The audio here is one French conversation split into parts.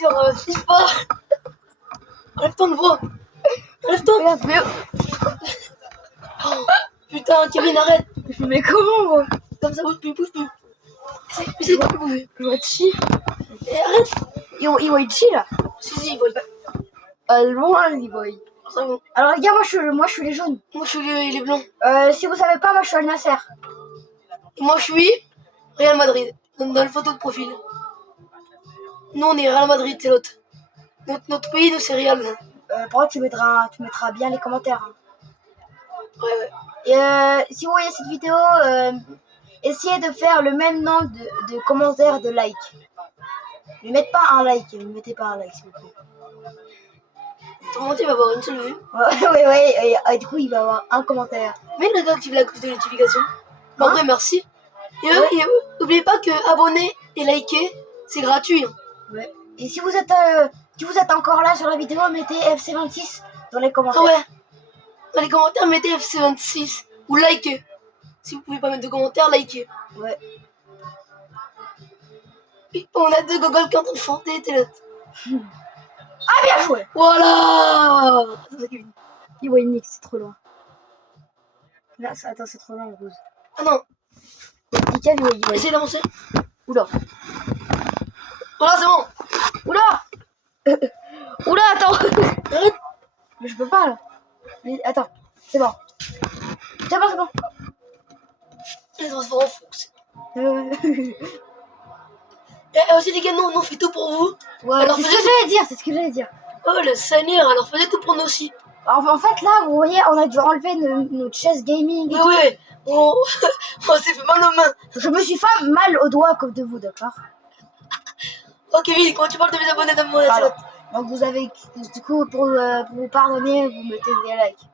sur FIFA. Enlève ton voix. Enlève-toi. Oh, putain, Kevin, arrête. Je me mets comment, moi? Comme ça, bouge plus. C'est pas bouger. Je vois Chi. Et arrête. Il voit Chi, là. Si, boy. Loin, il voit. C'est bon. Alors, regarde, moi, je suis les jaunes. Moi, je suis les blancs. Si vous savez pas, moi, je suis Al Nasser. Et moi, je suis Real Madrid. Dans le photo de profil. Nous, on est Real Madrid, c'est l'autre. Notre pays, nous, c'est Real. Par contre, tu mettras bien les commentaires. Hein. Ouais. Et si vous voyez cette vidéo, essayez de faire le même nombre de commentaires, de likes. Ne mettez pas un like, s'il vous plaît. Ton monté va avoir une seule vue. Ouais, et du coup, il va avoir un commentaire. Mais le gars active la cloche de notification. Bah, en vrai, merci. Et n'oubliez pas que abonner et liker, c'est gratuit. Hein. Ouais. Et si vous êtes encore là sur la vidéo, mettez FC26 dans les commentaires. Ah ouais. Dans les commentaires, mettez FC26 ou likez. Si vous pouvez pas mettre de commentaires, likez. Ouais. Et on a deux gogoles qui sont en train de chanter, t'es là. Ah, bien joué. Voilà. Il voit Nick, c'est trop loin. Là, attends, c'est trop loin, le rose. Ah non. Nickel, il voit. Essaye d'avancer. Oula. Voilà, c'est bon. Oula, attends. Arrête. Mais je peux pas, là. Mais, attends, c'est bon. C'est bon. Les transforme en fou. Et aussi, les gars, nous, on fait tout pour vous. Ouais, alors, c'est ce que j'allais dire. Oh, le Seigneur, alors faisait tout pour nous aussi. En fait, là, vous voyez, on a dû enlever notre chaise gaming. Oui, on s'est fait mal aux mains. Je me suis fait mal aux doigts comme de vous, d'accord? Oh, Kevin, quand tu parles de mes abonnés dans mon voilà. Donc, vous avez, du coup, pour vous pardonner, vous mettez des likes.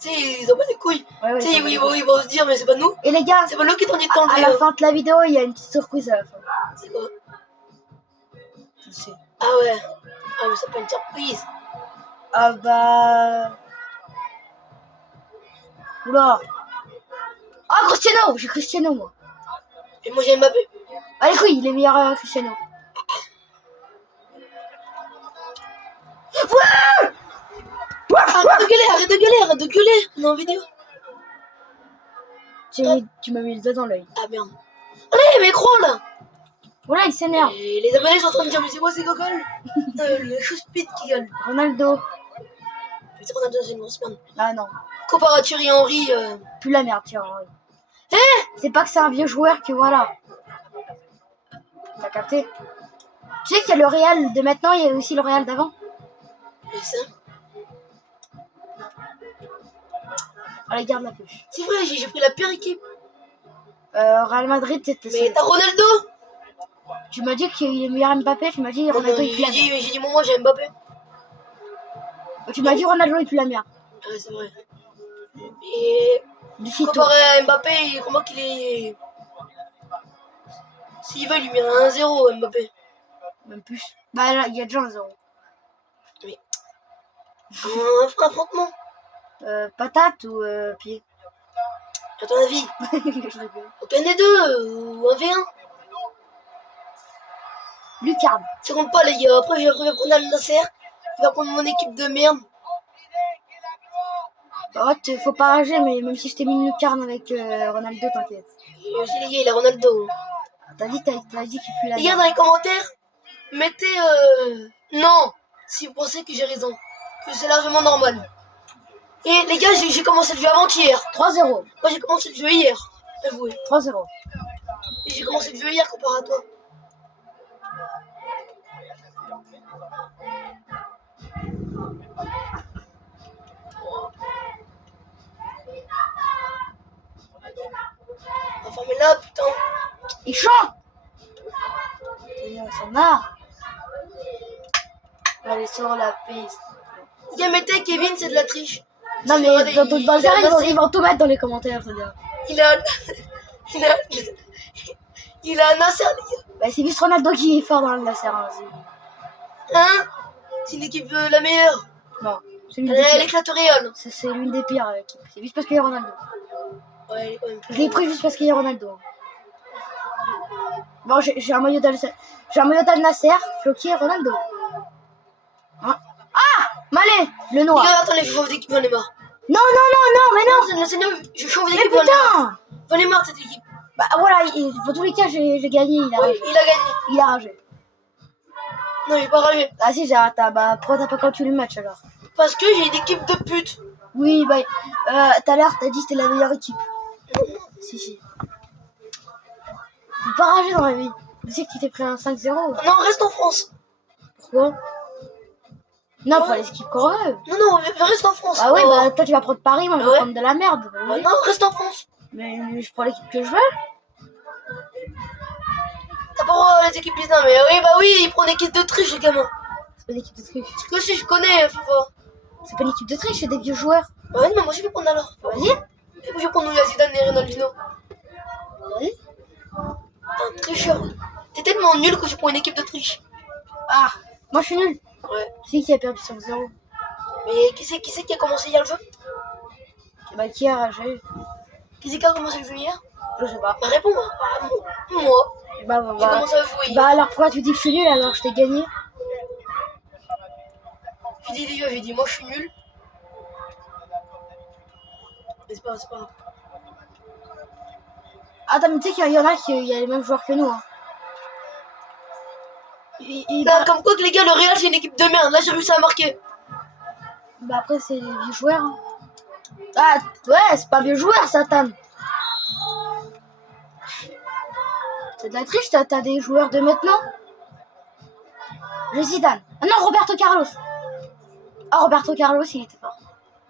Tu sais, ils ont pas des couilles. Ouais, tu sais, ils vont se dire, mais c'est pas nous. Et les gars, c'est pas nous qui t'ont dit de t'enlever. À la fin de la vidéo, il y a une petite surprise à la fin. C'est quoi? Je sais. Ah ouais. Ah, mais ça peut être une surprise. Ah bah... Oula. Ah, Cristiano. J'ai Cristiano, moi. Et moi, j'ai Mbappé. Allez, oui, il est meilleur Cristiano. Ouais. Arrête de gueuler. On est en vidéo. Tu m'as mis le doigt dans l'œil. Ah merde. Allez, mais crois là. Voilà, il s'énerve. Et les abonnés sont en train de dire, mais c'est quoi ces gogoles? Le chouspit qui gueule. Ronaldo. Putain, Ronaldo, c'est une grosse merde. Ah non. Comparé à Thierry Henry. Plus la merde, Thierry Henry. C'est pas que c'est un vieux joueur que voilà. T'as capté? Tu sais qu'il y a le Real de maintenant, il y a aussi le Real d'avant. Et ça? Allez, garde la pêche. C'est vrai, j'ai pris la pire équipe. Real Madrid, c'était. Mais t'as Ronaldo? Tu m'as dit qu'il est meilleur Mbappé, tu m'as dit Ronaldo il pue la merde. J'ai dit, moi j'ai Mbappé. Tu m'as dit Ronaldo il pue la merde. Ouais, c'est vrai. Et comparé à Mbappé, il croit qu'il est. S'il veut, il lui met un 1-0 Mbappé. Même plus. Bah là, il y a déjà un 0. Mais. Un affrontement. Patate ou pied? À ton avis? Aucun des deux, ou un V1. Lucarne. Ça compte pas, les gars. Après, je vais prendre Al Nasser. Je vais prendre mon équipe de merde. Oh, faut pas rager, mais même si je t'ai mis une lucarne avec Ronaldo, t'inquiète. Et aussi, les gars, il a Ronaldo. T'as dit qu'il pue la Les gars, dans les commentaires, mettez non, si vous pensez que j'ai raison. Que c'est largement normal. Et les gars, j'ai commencé le jeu avant-hier. 3-0. Moi, j'ai commencé le jeu hier. Avouez. 3-0. Et j'ai commencé le jeu hier comparé à toi. Enfin, mais là, putain. Il chante. Il s'en a. Allez, sur la piste. Les gars, mettez Kevin, c'est de la triche. Non, mais dans le jeu, ils vont tout mettre dans les commentaires, c'est-à-dire. Il a un Nasser, les gars. Bah, c'est juste Ronaldo qui est fort dans le Nasser. Hein? C'est une équipe la meilleure. Non, c'est l'une des pires. Elle éclate Real. C'est l'une des pires équipes. C'est juste parce qu'il y a Ronaldo. Ouais, Je l'ai pris juste parce qu'il y a Ronaldo. Bon, j'ai un maillot d'Al Nasser, Floqué, Ronaldo. Hein? Ah, Malé, le noir. Les gars, attendez, je change d'équipe, j'en ai marre. Non, mais non. Non, Seigneur, je change Mais d'équipe, j'en ai marre. putain. J'en ai marre de cette équipe. Bah voilà, pour tous les cas, j'ai gagné. Il a Oui, ragé. il a gagné. Il a ragé. Non, il est pas ragé. Ah si, j'ai raté. Bah pourquoi t'as pas continué le match alors? Parce que j'ai une équipe de pute. Oui, bah tout à l'heure t'as dit que c'était la meilleure équipe. Si. Faut pas rager dans la vie. Tu sais que tu t'es pris un 5-0. Non, reste en France. Pourquoi? Non, Ouais. faut aller skip quand même. Non, reste en France. Ah oui, Oh. bah toi tu vas prendre Paris, moi je vais Ouais. prendre de la merde. Bah, oui. Non, reste en France. Mais je prends l'équipe que je veux. T'as pas voir les équipes bizarres, mais oui, bah oui, il prend des équipes de triche, le gamin. C'est pas une équipe de triche. Parce que si je connais FIFA. C'est pas une équipe de triche, c'est des vieux joueurs. Bah ouais, mais moi je vais prendre alors. Vas-y. Et moi je vais prendre Zidane et Ronaldinho. Vas-y. T'es un tricheur. T'es tellement nul que je prends une équipe de triche. Ah, moi je suis nul. Ouais. C'est qui a perdu 5-0? Mais qui c'est qui a commencé hier le jeu? Bah qui a ragé? Qui c'est qui a commencé le jeu hier? Je sais pas. Bah réponds-moi. Ah, moi. J'ai commencé à jouer hier. Bah alors pourquoi tu dis que je suis nul alors je t'ai gagné? J'ai dit moi je suis nul. Mais c'est pas grave. Attends, mais tu sais qu'il y en a qui y a les mêmes joueurs que nous. Hein. Là, comme quoi que les gars, le Real c'est une équipe de merde. Là j'ai réussi à marquer. Bah après c'est les vieux joueurs. Hein. Ah ouais, c'est pas vieux joueur Satan. C'est de la triche, t'as des joueurs de maintenant. Le Zidane. Ah non, Roberto Carlos. Ah Roberto Carlos il était fort.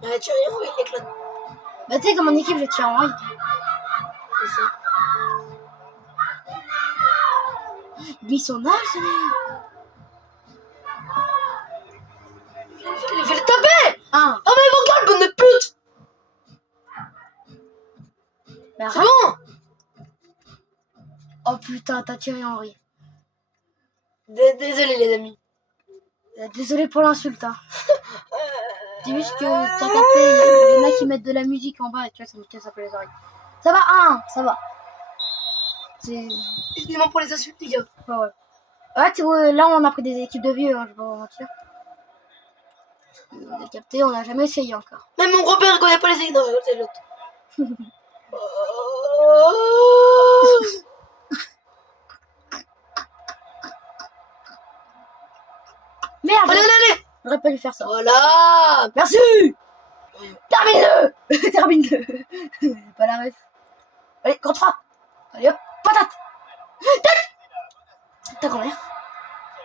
Thierry Henry il éclate. Bah tu sais comme mon équipe je tiens en Henry. C'est ça. Mais son âge ce mec. Je vais le taper. Ah, Oh mais il regarde, bonne de pute. bah, C'est bon. oh putain, t'as Thierry Henry. Désolé les amis. Désolé pour l'insulte. Hein. C'est juste que t'as capté, il y en a qui mettent de la musique en bas et tu vois, ça me casse un peu les oreilles. Ça va, ça va. C'est. Excusez-moi pour les insultes les gars. Ouais. Ouais, là on a pris des équipes de vieux, hein, je vais pas vous mentir. Vous avez capté, on n'a jamais essayé encore. Même mon grand-père ne connaît pas les équipes. Non, c'est l'autre. Merde, Allez. j'aurais pas dû faire ça. Voilà. Merci. Termine-le. Termine-le. Pas la ref. Allez, contre frappe. Allez hop, patate. Ta grand-mère.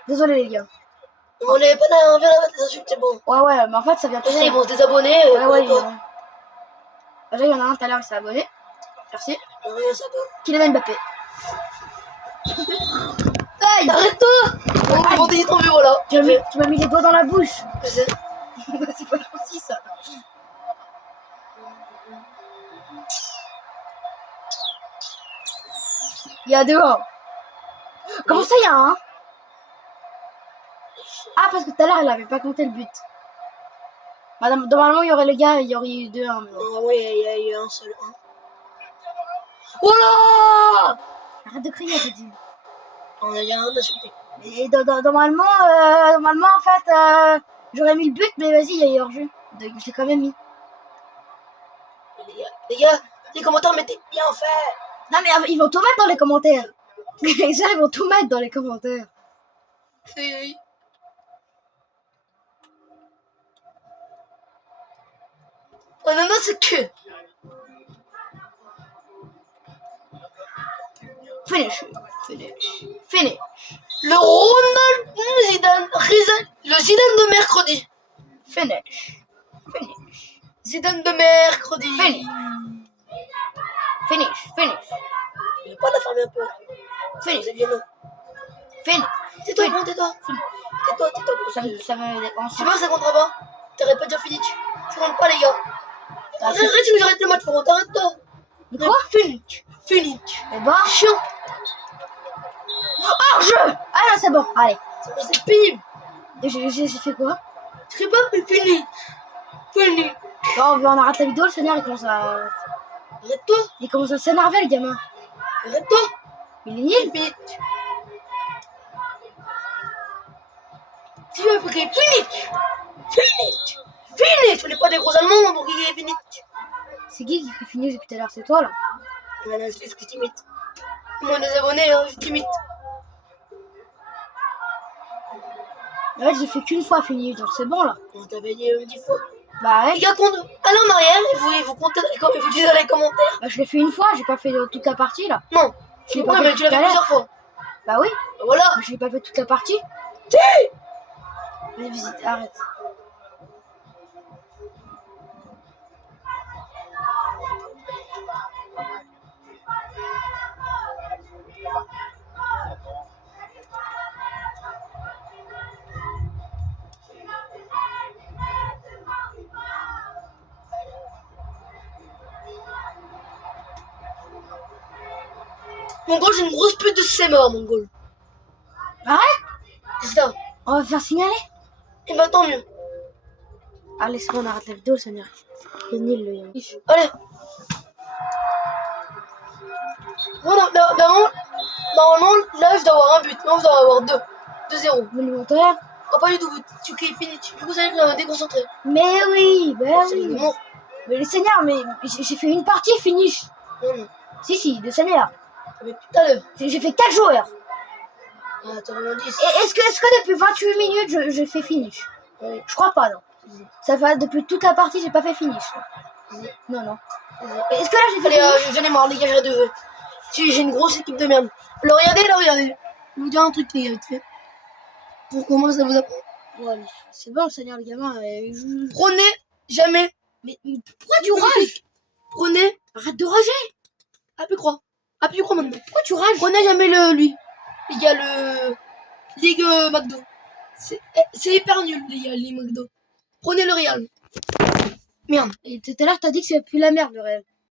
Désolé les gars. On n'avait pas envie de mettre les insultes, c'est bon. Ouais, mais en fait ça vient tout Ils seul. vont se désabonner. Ouais. Toi. Déjà, il y en a un tout à l'heure, il s'est abonné. Merci. Rien, ça va. Kylian Mbappé. Aïe. Arrête-toi. On va dit ton but, voilà. Tu m'as mis les doigts dans la bouche. Je sais. C'est pas gentil ça. Il y a 2-1. Comment ça, il y a un? Ah, parce que tout à l'heure, il avait pas compté le but. Madame, normalement, il y aurait le gars, il y aurait eu 2-1. Mais bon. Ah oui, il y a eu un seul 1. Voilà. Arrête de crier, j'ai dit. On a eu un d'insulté. Et normalement, en fait, j'aurais mis le but, mais vas-y, il y a eu hors-jeu. Je l'ai quand même mis. Les gars, les commentaires mettez bien fait. Non, mais ils vont tout mettre dans les commentaires. Les gens, ils vont tout mettre dans les commentaires. Oui. Oh non, c'est que. Finish. Le Ronald Zidane. Le Zidane de mercredi. Finish. Zidane de mercredi. Finish. Il va pas la fermer un peu. C'est bien non. Tais-toi, bon, tais-toi. Tais-toi. Ça me dépense. Tu vois, ça comptera pas. T'arrêtes pas de dire finish. Ça compte pas, les gars. Arrête, tu nous arrêtes le match, frérot. T'arrête-toi. De quoi? Finish. Eh ben. Chiant. Hors-jeu. Ah non, c'est bon. Allez. C'est pénible. J'ai fait quoi? Tu fais pas, mais finish. Non, on arrête la vidéo, le Seigneur, il commence à Arrête-toi. s'énerver, le gamin. Arrête-toi. Il est nul. Finish. Tu veux qu'il est fini. Fini. Tu n'es pas des gros Allemands pour qu'il est fini. C'est qui fait finir depuis tout à l'heure? C'est toi là? Voilà, c'est ce que je t'imite. Moi, des abonnés, hein, je t'imite. En fait, j'ai fait qu'une fois finir, donc c'est bon là. On t'avait dit 10 fois. Bah ouais. Les gars, allez en arrière et vous comptez, vous dites dans les commentaires. Bah, je l'ai fait une fois, j'ai pas fait toute la partie là. Non. Je l'ai pas Ouais, fait mais tu l'as tout à fait l'heure. plusieurs fois. Bah oui, Voilà. mais je l'ai pas fait toute la partie. Allez, visite, arrête. Mon goal, j'ai une grosse pute de c'est mort, mon goal. Arrête. C'est ça. On va faire signaler. Et bah tant mieux. Allez, c'est bon, on arrête la vidéo, ça n'ira. C'est nul le Yann. Allez. Bon, normalement, là, je dois avoir un but. Non, je dois avoir 2. 2-0. Monumental. Oh, pas du tout. Tu es fini. Du coup, ça veut dire que je dois me déconcentrer. Mais oui, bah C'est oui. l'humour. Mais les seigneurs, mais j'ai fait une partie finish. Non. Si, de seigneurs. Mais tout à l'heure. J'ai fait 4 joueurs. Ah, t'as vraiment dit. Et est-ce que depuis 28 minutes, je fais finish? Oui. Je crois pas, non. Ça va, depuis toute la partie, j'ai pas fait finish. Non. Et est-ce que là, j'ai fait Allez, finish? j'en ai marre, les gars, j'arrête de jouer. J'ai une grosse équipe de merde. Alors, regardez. Je vais vous dire un truc, les gars, vite fait. Pour comment ça vous apprend. Ouais, mais c'est bon, seigneur, le gamin. Prenez jamais. Mais pourquoi tu rages? Prenez. Arrête de rager. Appuie croix maintenant. Pourquoi tu rages? Prenez jamais lui. Les gars, le Ligue McDo. C'est hyper nul, les gars, les McDo. Prenez le Real. Merde. Et tout à l'heure, t'as dit que c'est plus la merde, le rêve.